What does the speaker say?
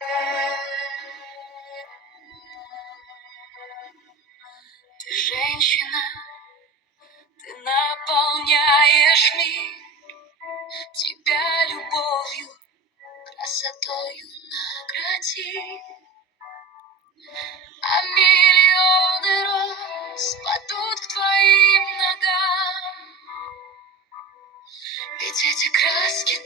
Ты женщина, ты наполняешь мир, тебя любовью, красотою награди. А миллионы роз падут к твоим ногам, ведь эти краски